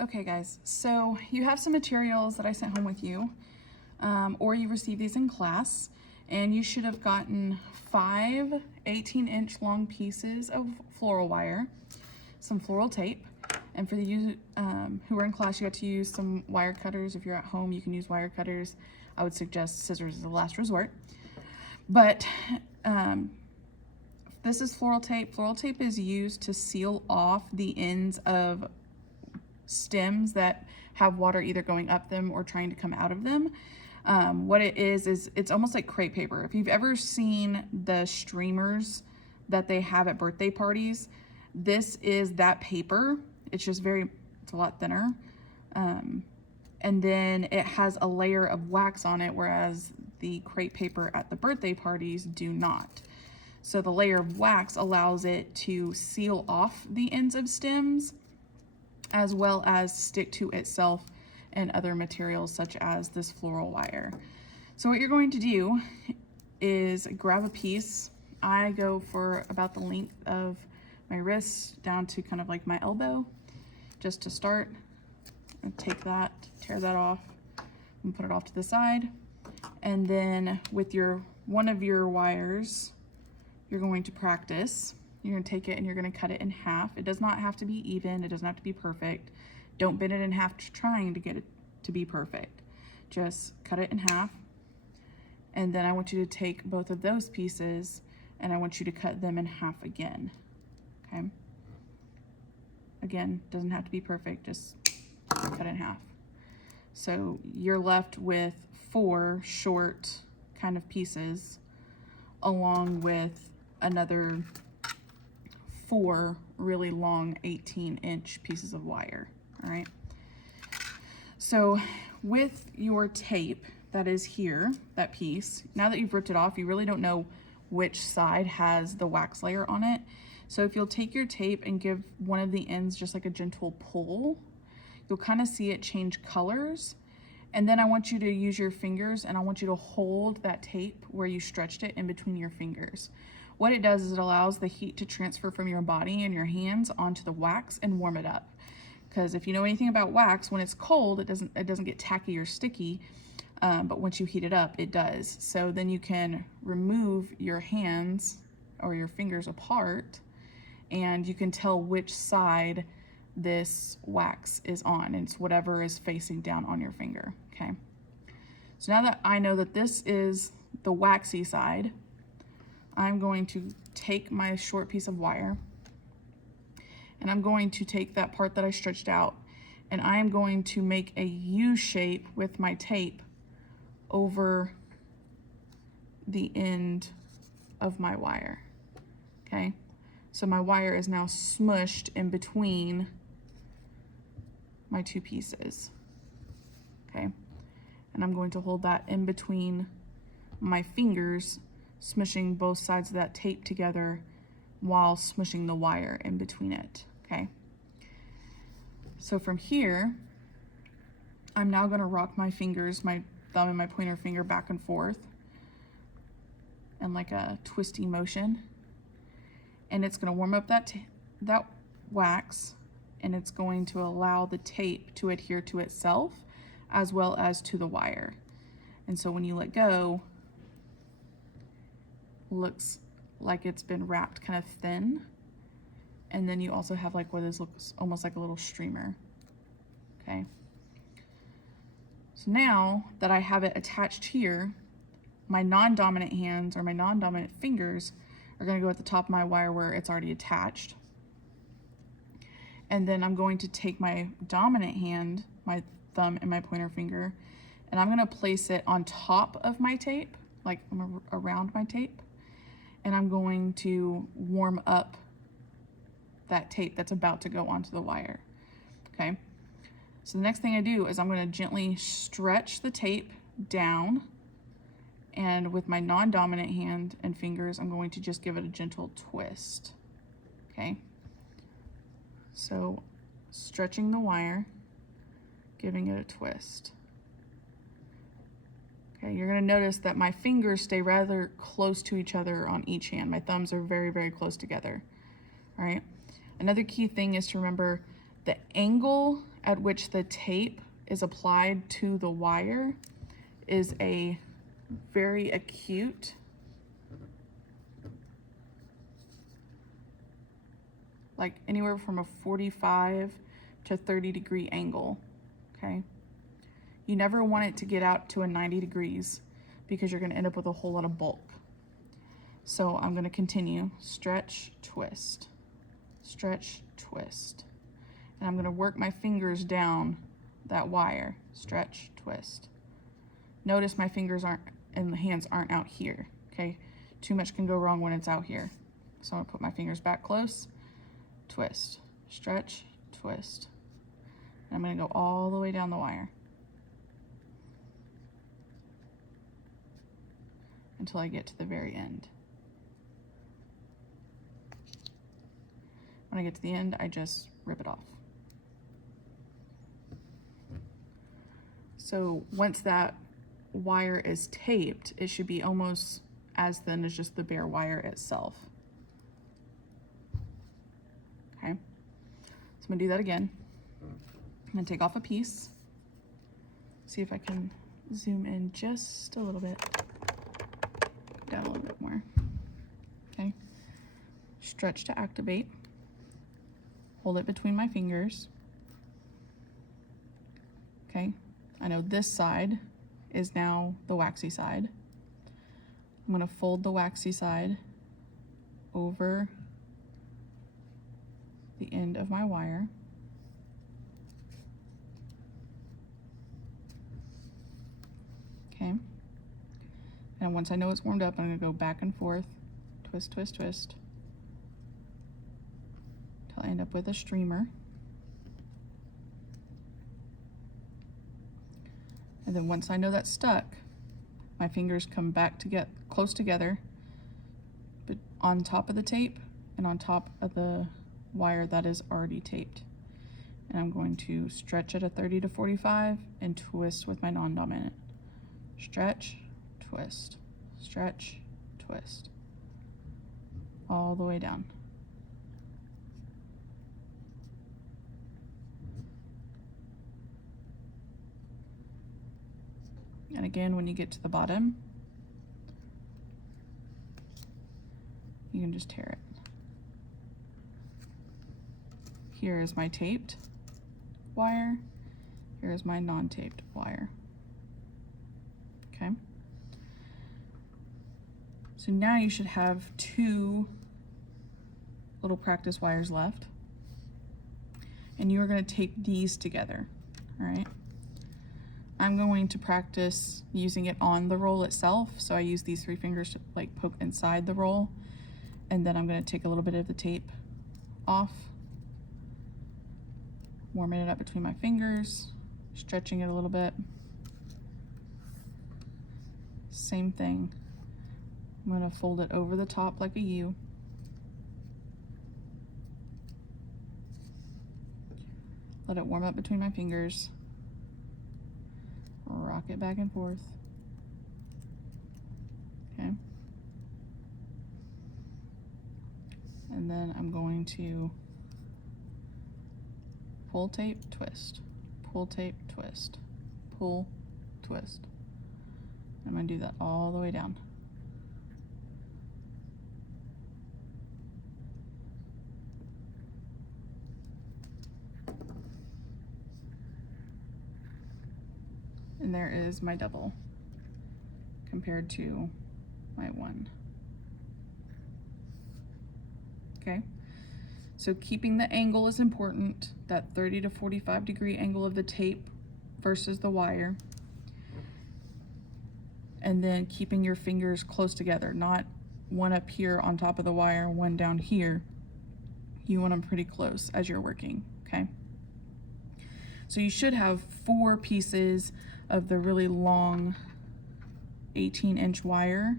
Okay guys, so you have some materials that I sent home with you, or you received these in class, and you should have gotten 5 18-inch long pieces of floral wire, some floral tape, and for the who are in class, you got to use some wire cutters. If you're at home, you can use wire cutters. I would suggest scissors as a last resort. But this is floral tape. Floral tape is used to seal off the ends of stems that have water either going up them or trying to come out of them. What it is it's almost like crepe paper. If you've ever seen the streamers that they have at birthday parties, this is that paper. It's just it's a lot thinner. And then it has a layer of wax on it, whereas the crepe paper at the birthday parties do not. So the layer of wax allows it to seal off the ends of stems, as well as stick to itself and other materials such as this floral wire. So what you're going to do is grab a piece. I go for about the length of my wrist down to kind of like my elbow, just to start. And take that, tear that off, and put it off to the side. And then with one of your wires, you're going to practice. You're going to take it and you're going to cut it in half. It does not have to be even. It doesn't have to be perfect. Don't bend it in half trying to get it to be perfect. Just cut it in half. And then I want you to take both of those pieces and I want you to cut them in half again. Okay? Again, doesn't have to be perfect. Just cut it in half. So you're left with 4 short kind of pieces along with another 4 really long 18-inch pieces of wire. All right. So with your tape that is here, that piece, now that you've ripped it off, you really don't know which side has the wax layer on it. So if you'll take your tape and give one of the ends just like a gentle pull, you'll kind of see it change colors. And then I want you to use your fingers and I want you to hold that tape where you stretched it in between your fingers. What it does is it allows the heat to transfer from your body and your hands onto the wax and warm it up. Because if you know anything about wax, when it's cold, it doesn't get tacky or sticky, but once you heat it up, it does. So then you can remove your hands or your fingers apart and you can tell which side this wax is on. It's whatever is facing down on your finger. Okay. So now that I know that this is the waxy side, I'm going to take my short piece of wire and I'm going to take that part that I stretched out and I am going to make a U shape with my tape over the end of my wire. Okay. So my wire is now smushed in between my 2 pieces. Okay. And I'm going to hold that in between my fingers, smushing both sides of that tape together while smushing the wire in between it. Okay. So from here, I'm now going to rock my fingers, my thumb and my pointer finger back and forth in like a twisty motion. And it's going to warm up that wax, and it's going to allow the tape to adhere to itself as well as to the wire. And so when you let go, looks like it's been wrapped kind of thin. And then you also have like what this looks almost like a little streamer. Okay. So now that I have it attached here, my non-dominant hands or my non-dominant fingers are going to go at the top of my wire where it's already attached. And then I'm going to take my dominant hand, my thumb and my pointer finger, and I'm going to place it on top of my tape, like around my tape. And I'm going to warm up that tape that's about to go onto the wire. Okay. So the next thing I do is I'm going to gently stretch the tape down, and with my non-dominant hand and fingers, I'm going to just give it a gentle twist. Okay. So stretching the wire, giving it a twist. Okay, you're going to notice that my fingers stay rather close to each other on each hand. My thumbs are very, very close together. All right. Another key thing is to remember the angle at which the tape is applied to the wire is a very acute like anywhere from a 45 to 30 degree angle, okay? You never want it to get out to a 90 degrees because you're gonna end up with a whole lot of bulk. So I'm gonna continue, stretch, twist, stretch, twist. And I'm gonna work my fingers down that wire, stretch, twist. Notice my fingers aren't, and the hands aren't out here, okay? Too much can go wrong when it's out here. So I'm gonna put my fingers back close, twist, stretch, twist. And I'm gonna go all the way down the wire until I get to the very end. When I get to the end, I just rip it off. So once that wire is taped, it should be almost as thin as just the bare wire itself. Okay, so I'm gonna do that again. I'm gonna take off a piece. See if I can zoom in just a little bit. Down a little bit more. Okay, stretch to activate. Hold it between my fingers. Okay, I know this side is now the waxy side. I'm gonna fold the waxy side over the end of my wire. Okay, and once I know it's warmed up, I'm gonna go back and forth, twist, twist, twist, till I end up with a streamer. And then once I know that's stuck, my fingers come back to get close together, but on top of the tape and on top of the wire that is already taped. And I'm going to stretch at a 30 to 45 and twist with my non-dominant. Stretch, twist, stretch, twist, all the way down. And again, when you get to the bottom, you can just tear it. Here is my taped wire. Here is my non-taped wire. Okay. So now you should have 2 little practice wires left. And you are going to tape these together, all right? I'm going to practice using it on the roll itself. So I use these 3 fingers to like poke inside the roll. And then I'm going to take a little bit of the tape off, warming it up between my fingers, stretching it a little bit. Same thing. I'm going to fold it over the top like a U. Let it warm up between my fingers. Rock it back and forth. Okay. And then I'm going to pull tape, twist, pull tape, twist, pull, twist. I'm going to do that all the way down. And there is my double compared to my 1. Okay, so keeping the angle is important, that 30 to 45 degree angle of the tape versus the wire. And then keeping your fingers close together, not one up here on top of the wire, one down here. You want them pretty close as you're working, okay? So you should have 4 pieces of the really long 18-inch wire.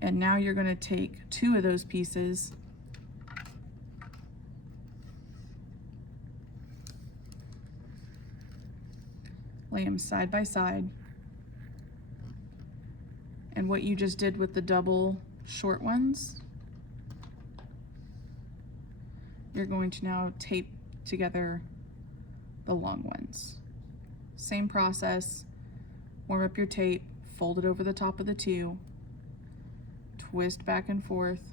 And now you're going to take 2 of those pieces lay them side by side. And what you just did with the double short ones, you're going to now tape together the long ones. Same process, warm up your tape, fold it over the top of the two, twist back and forth,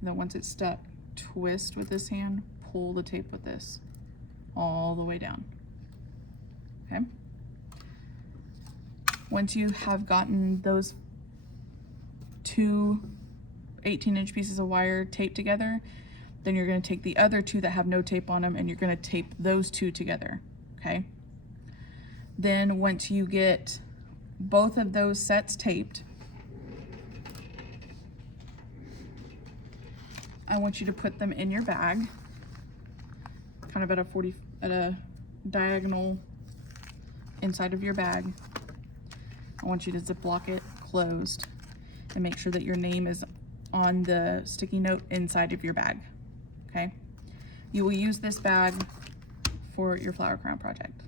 and then once it's stuck, twist with this hand, pull the tape with this, all the way down, okay? Once you have gotten those two 18-inch pieces of wire taped together, then you're going to take the other two that have no tape on them and you're going to tape those two together, okay? Then once you get both of those sets taped, I want you to put them in your bag, kind of at a diagonal inside of your bag. I want you to Ziploc it closed and make sure that your name is on the sticky note inside of your bag, okay? You will use this bag for your flower crown project.